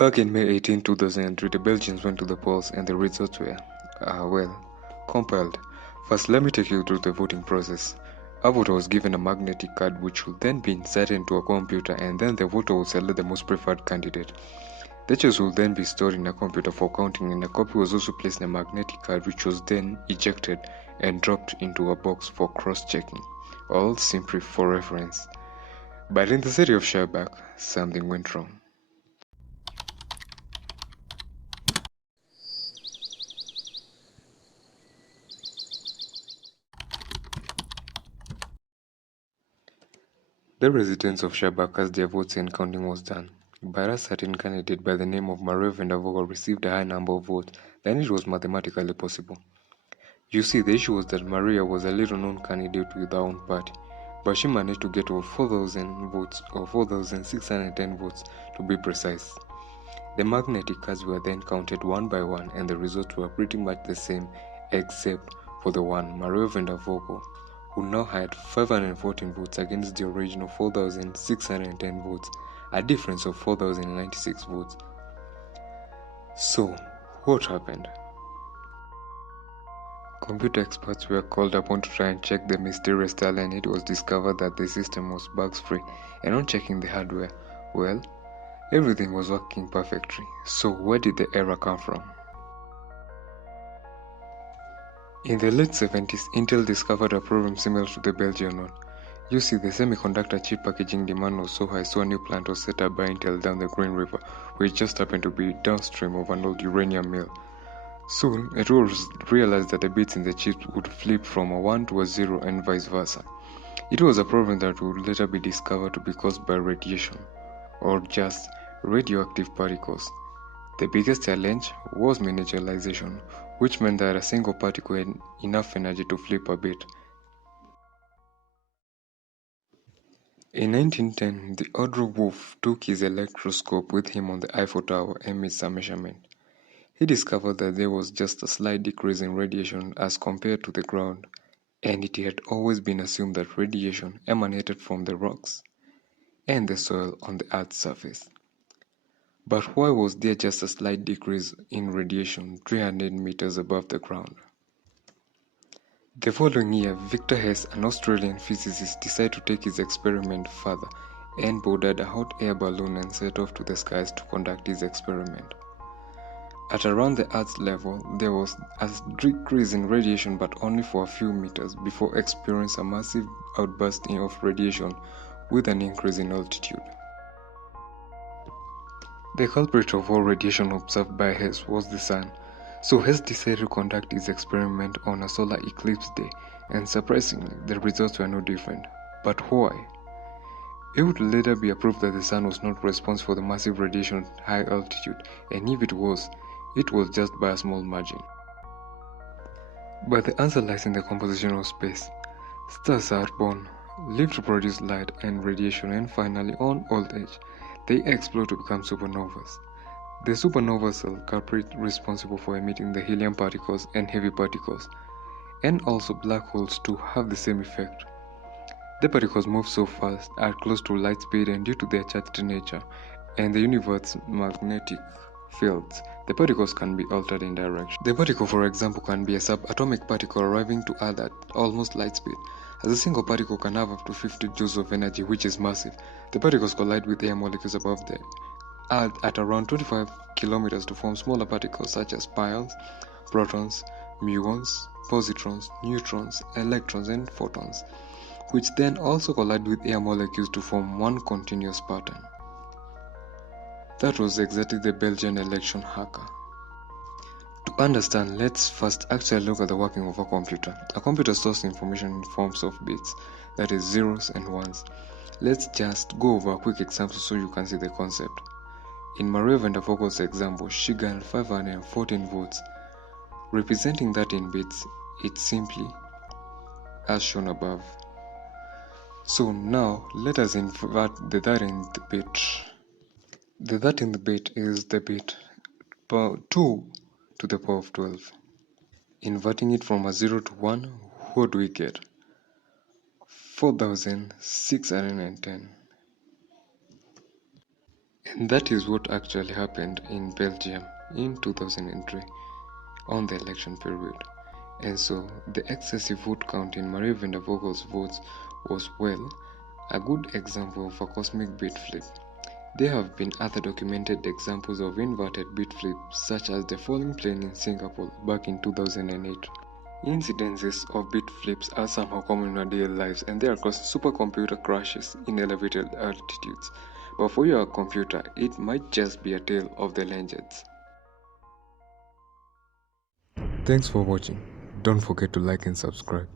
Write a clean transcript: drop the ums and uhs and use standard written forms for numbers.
Back in May 18, 2003, the Belgians went to the polls and the results were, compiled. First, let me take you through the voting process. A voter was given a magnetic card which would then be inserted into a computer, and then the voter would select the most preferred candidate. The choice will then be stored in a computer for counting, and a copy was also placed in a magnetic card which was then ejected and dropped into a box for cross-checking, all simply for reference. But in the city of Schaerbeek, something went wrong. The residents of Schaerbeek cast their votes and counting was done. But a certain candidate by the name of Maria van der Vogel received a high number of votes than it was mathematically possible. You see, the issue was that Maria was a little-known candidate with her own party, but she managed to get over 4,000 votes, or 4,610 votes to be precise. The magnetic cards were then counted one by one, and the results were pretty much the same except for the one, Maria van der Vogel, who now had 514 votes against the original 4,610 votes, a difference of 4,096 votes. So, what happened? Computer experts were called upon to try and check the mysterious tally, and it was discovered that the system was bugs-free, and on checking the hardware, well, everything was working perfectly. So where did the error come from? In the late 70s, Intel discovered a problem similar to the Belgian one. You see, the semiconductor chip packaging demand was so high, so a new plant was set up by Intel down the Green River, which just happened to be downstream of an old uranium mill. Soon, it was realized that the bits in the chips would flip from a 1 to a 0 and vice versa. It was a problem that would later be discovered to be caused by radiation, or just radioactive particles. The biggest challenge was miniaturization, which meant that a single particle had enough energy to flip a bit. In 1910, the Audrey Wolf took his electroscope with him on the Eiffel Tower and made some measurement. He discovered that there was just a slight decrease in radiation as compared to the ground, and it had always been assumed that radiation emanated from the rocks and the soil on the Earth's surface. But why was there just a slight decrease in radiation 300 meters above the ground? The following year, Victor Hess, an Australian physicist, decided to take his experiment further and boarded a hot air balloon and set off to the skies to conduct his experiment. At around the Earth's level, there was a decrease in radiation, but only for a few meters before experiencing a massive outburst of radiation with an increase in altitude. The culprit of all radiation observed by Hess was the Sun, so Hess decided to conduct his experiment on a solar eclipse day, and surprisingly, the results were no different. But why? It would later be proved that the Sun was not responsible for the massive radiation at high altitude, and if it was just by a small margin. But the answer lies in the composition of space. Stars are born, live to produce light and radiation, and finally, on old age, they explode to become supernovas. The supernovas are the culprit responsible for emitting the helium particles and heavy particles, and also black holes too have the same effect. The particles move so fast, are close to light speed, and due to their charged nature and the universe's magnetic fields, the particles can be altered in direction. The particle, for example, can be a subatomic particle arriving to Earth at almost light speed. As a single particle can have up to 50 joules of energy, which is massive. The particles collide with air molecules above the Earth at around 25 kilometers to form smaller particles such as pions, protons, muons, positrons, neutrons, electrons, and photons, which then also collide with air molecules to form one continuous pattern. That was exactly the Belgian election hacker. To understand, let's first actually look at the working of a computer. A computer stores information in forms of bits, that is zeros and ones. Let's just go over a quick example so you can see the concept. In Maria van der Vogel's example, she got 514 votes. Representing that in bits, it's simply as shown above. So now, let us invert the that in the bit. The that in the bit is the bit 2 to the power of 12. Inverting it from a 0 to 1, what do we get? 4,610. And that is what actually happened in Belgium in 2003 on the election period. And so the excessive vote count in Marie van der Vogel's votes was, well, a good example of a cosmic bit flip. There have been other documented examples of inverted bit flips, such as the falling plane in Singapore back in 2008. Incidences of bit flips are somehow common in our daily lives, and they are causing supercomputer crashes in elevated altitudes. But for your computer, it might just be a tale of the legends. Thanks for watching. Don't forget to like and subscribe.